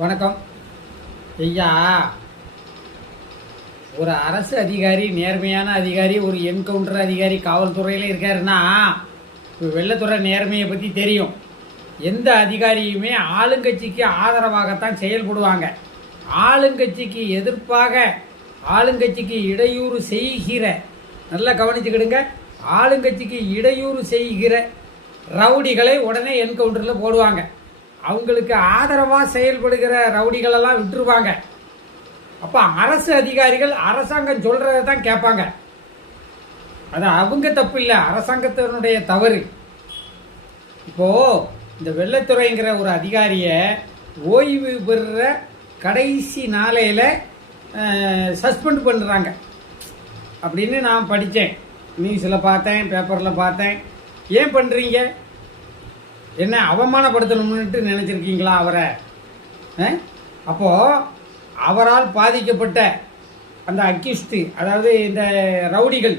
வணக்கம் ஐயா. ஒரு அரசு அதிகாரி, நேர்மையான அதிகாரி, ஒரு என்கவுண்டர் அதிகாரி காவல்துறையில் இருக்காருன்னா வெள்ளத்துறை நேர்மையை பற்றி தெரியும். எந்த அதிகாரியுமே ஆளுங்கட்சிக்கு ஆதரவாகத்தான் செயல்படுவாங்க. ஆளுங்கட்சிக்கு எதிர்ப்பாக, ஆளுங்கட்சிக்கு இடையூறு செய்கிற, நல்லா கவனிச்சுக்கிடுங்க, ஆளுங்கட்சிக்கு இடையூறு செய்கிற ரவுடிகளை உடனே என்கவுண்டரில் போடுவாங்க. அவங்களுக்கு ஆதரவாக செயல்படுகிற ரவுடிகளெல்லாம் விட்டுருவாங்க. அப்போ அரசு அதிகாரிகள் அரசாங்கம் சொல்றதை தான் கேட்பாங்க. அது அவங்க தப்பு இல்லை, அரசாங்கத்தினுடைய தவறு. இப்போ இந்த வெள்ளத்துறைங்கிற ஒரு அதிகாரியை ஓய்வு பெறுற கடைசி நாளையில் சஸ்பெண்ட் பண்ணுறாங்க அப்படின்னு நான் படித்தேன், நியூஸில் பார்த்தேன், பேப்பரில் பார்த்தேன். ஏன் பண்ணுறீங்க? என்ன அவமானப்படுத்தணும்னுட்டு நினச்சிருக்கீங்களா அவரை? அப்போது அவரால் பாதிக்கப்பட்ட அந்த அக்யூஸ்டு, அதாவது இந்த ரவுடிகள்,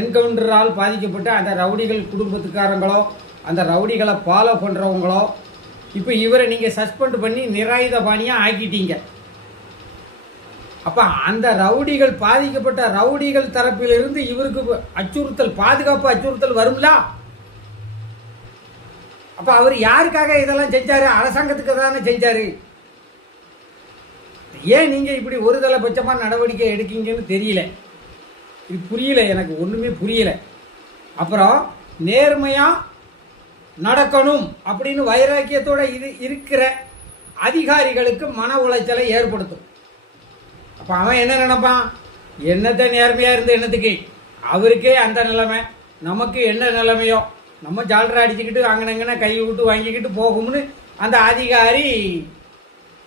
என்கவுண்டரால் பாதிக்கப்பட்ட அந்த ரவுடிகள் குடும்பத்துக்காரங்களோ, அந்த ரவுடிகளை ஃபாலோ பண்ணுறவங்களோ, இப்போ இவரை நீங்கள் சஸ்பெண்ட் பண்ணி நிராயுத பாணியாக ஆக்கிட்டீங்க. அப்போ அந்த ரவுடிகள், பாதிக்கப்பட்ட ரவுடிகள் தரப்பிலிருந்து இவருக்கு அச்சுறுத்தல், பாதுகாப்பு அச்சுறுத்தல் வரும்ல. அப்போ அவர் யாருக்காக இதெல்லாம் செஞ்சாரு? அரசாங்கத்துக்கு தானே செஞ்சாரு. ஏன் நீங்கள் இப்படி ஒரு தலைபட்சமாக நடவடிக்கை எடுக்கீங்கன்னு தெரியல. இது புரியல, எனக்கு ஒன்றுமே புரியல. அப்புறம் நேர்மையாக நடக்கணும் அப்படின்னு வைராக்கியத்தோட இது இருக்கிற அதிகாரிகளுக்கு மன உளைச்சலை ஏற்படுத்தும். அப்போ அவன் என்ன நினைப்பான்? என்னத்தை நேர்மையாக இருந்து என்னத்துக்கு? அவருக்கே அந்த நிலைமை, நமக்கு என்ன நிலைமையோ, நம்ம ஜாலரை அடிச்சுக்கிட்டு அங்கனங்கன்னா கை விட்டு வாங்கிக்கிட்டு போகும்னு அந்த அதிகாரி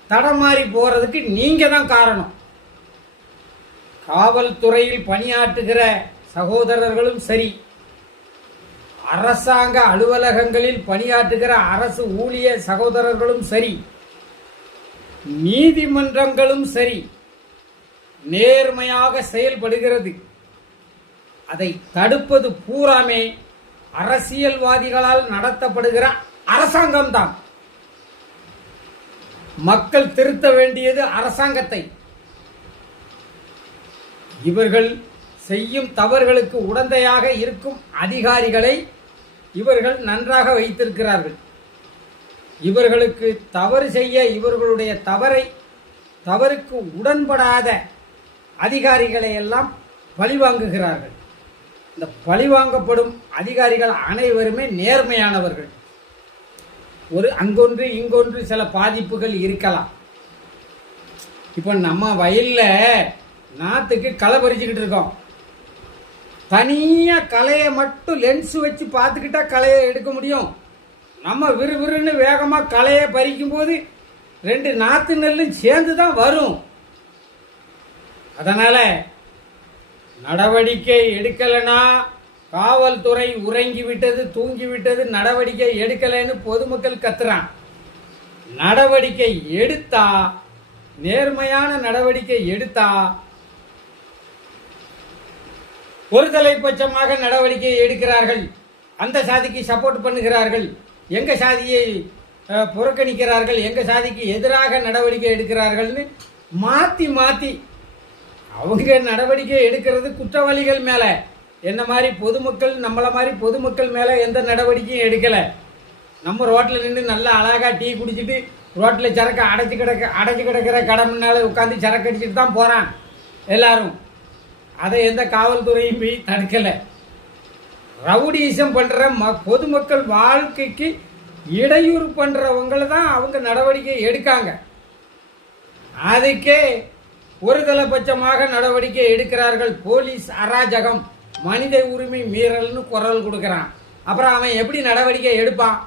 தடமாறி போகிறதுக்கு நீங்கள் தான் காரணம். காவல்துறையில் பணியாற்றுகிற சகோதரர்களும் சரி, அரசாங்க அலுவலகங்களில் பணியாற்றுகிற அரசு ஊழிய சகோதரர்களும் சரி, நீதிமன்றங்களும் சரி, நேர்மையாக செயல்படுகிறது. அதை தடுப்பது பூராமே அரசியல்வாதிகளால் நடத்தப்படுகிற அரசாங்கம்தான். மக்கள் திருத்த வேண்டியது அரசாங்கத்தை. இவர்கள் செய்யும் தவறுகளுக்கு உடந்தையாக இருக்கும் அதிகாரிகளை இவர்கள் நன்றாக வைத்திருக்கிறார்கள். இவர்களுக்கு தவறு செய்ய, இவர்களுடைய தவறுக்கு உடன்படாத அதிகாரிகளை எல்லாம் பழிவாங்குகிறார்கள். இந்த பழிவாங்கப்படும் அதிகாரிகள் அனைவருமே நேர்மையானவர்கள். ஒரு அங்கொன்று இங்கொன்று சில பாதிப்புகள் இருக்கலாம். இப்போ நம்ம வயல்ல நாத்துக்கு களை பறிச்சுக்கிட்டு இருக்கோம். தனியாக களையை மட்டும் லென்ஸ் வச்சு பார்த்துக்கிட்டா களையை எடுக்க முடியும். நம்ம விறுவிறுன்னு வேகமாக களையை பறிக்கும் போது 2 நாத்து நெல்லும் சேர்ந்து தான் வரும். அதனால நடவடிக்கை எடுக்கலைன்னா, காவல்துறை உறங்கிவிட்டது, தூங்கிவிட்டது, நடவடிக்கை எடுக்கலைன்னு பொதுமக்கள் கத்துறான். நடவடிக்கை எடுத்தா, நேர்மையான நடவடிக்கை எடுத்தா, ஒரு தலைப்பட்சமாக நடவடிக்கை எடுக்கிறார்கள். அந்த சாதிக்கு சப்போர்ட் பண்ணுகிறார்கள், எங்க சாதியை புறக்கணிக்கிறார்கள், எங்க சாதிக்கு எதிராக நடவடிக்கை எடுக்கிறார்கள்னு மாத்தி மாத்தி அவங்க நடவடிக்கை எடுக்கிறது குற்றவாளிகள் மேல. என்ன மாதிரி பொதுமக்கள், நம்மள மாதிரி பொதுமக்கள் மேல எந்த நடவடிக்கையும் எடுக்கல. நம்ம ரோட்ல நின்று நல்லா அழகா டீ குடிச்சிட்டு ரோட்ல சரக்கு அடைச்சு கிடக்கிற கடை முன்னால உட்காந்து சரக்கு அடிச்சுட்டு தான் போறான் எல்லாரும். அதை எந்த காவல்துறையும் போய் தடுக்கல. ரவுடிசம் பண்ற பொதுமக்கள் வாழ்க்கைக்கு இடையூறு பண்றவங்களை தான் அவங்க நடவடிக்கை எடுக்காங்க. அதுக்கே ஒரு தலைபட்சமாக நடவடிக்கை எடுக்கிறார்கள். போலீஸ் அராஜகம், மனித உரிமை மீறல்னு குரல் கொடுக்கிறான். அப்புறம் அவன் எப்படி நடவடிக்கை எடுப்பான்?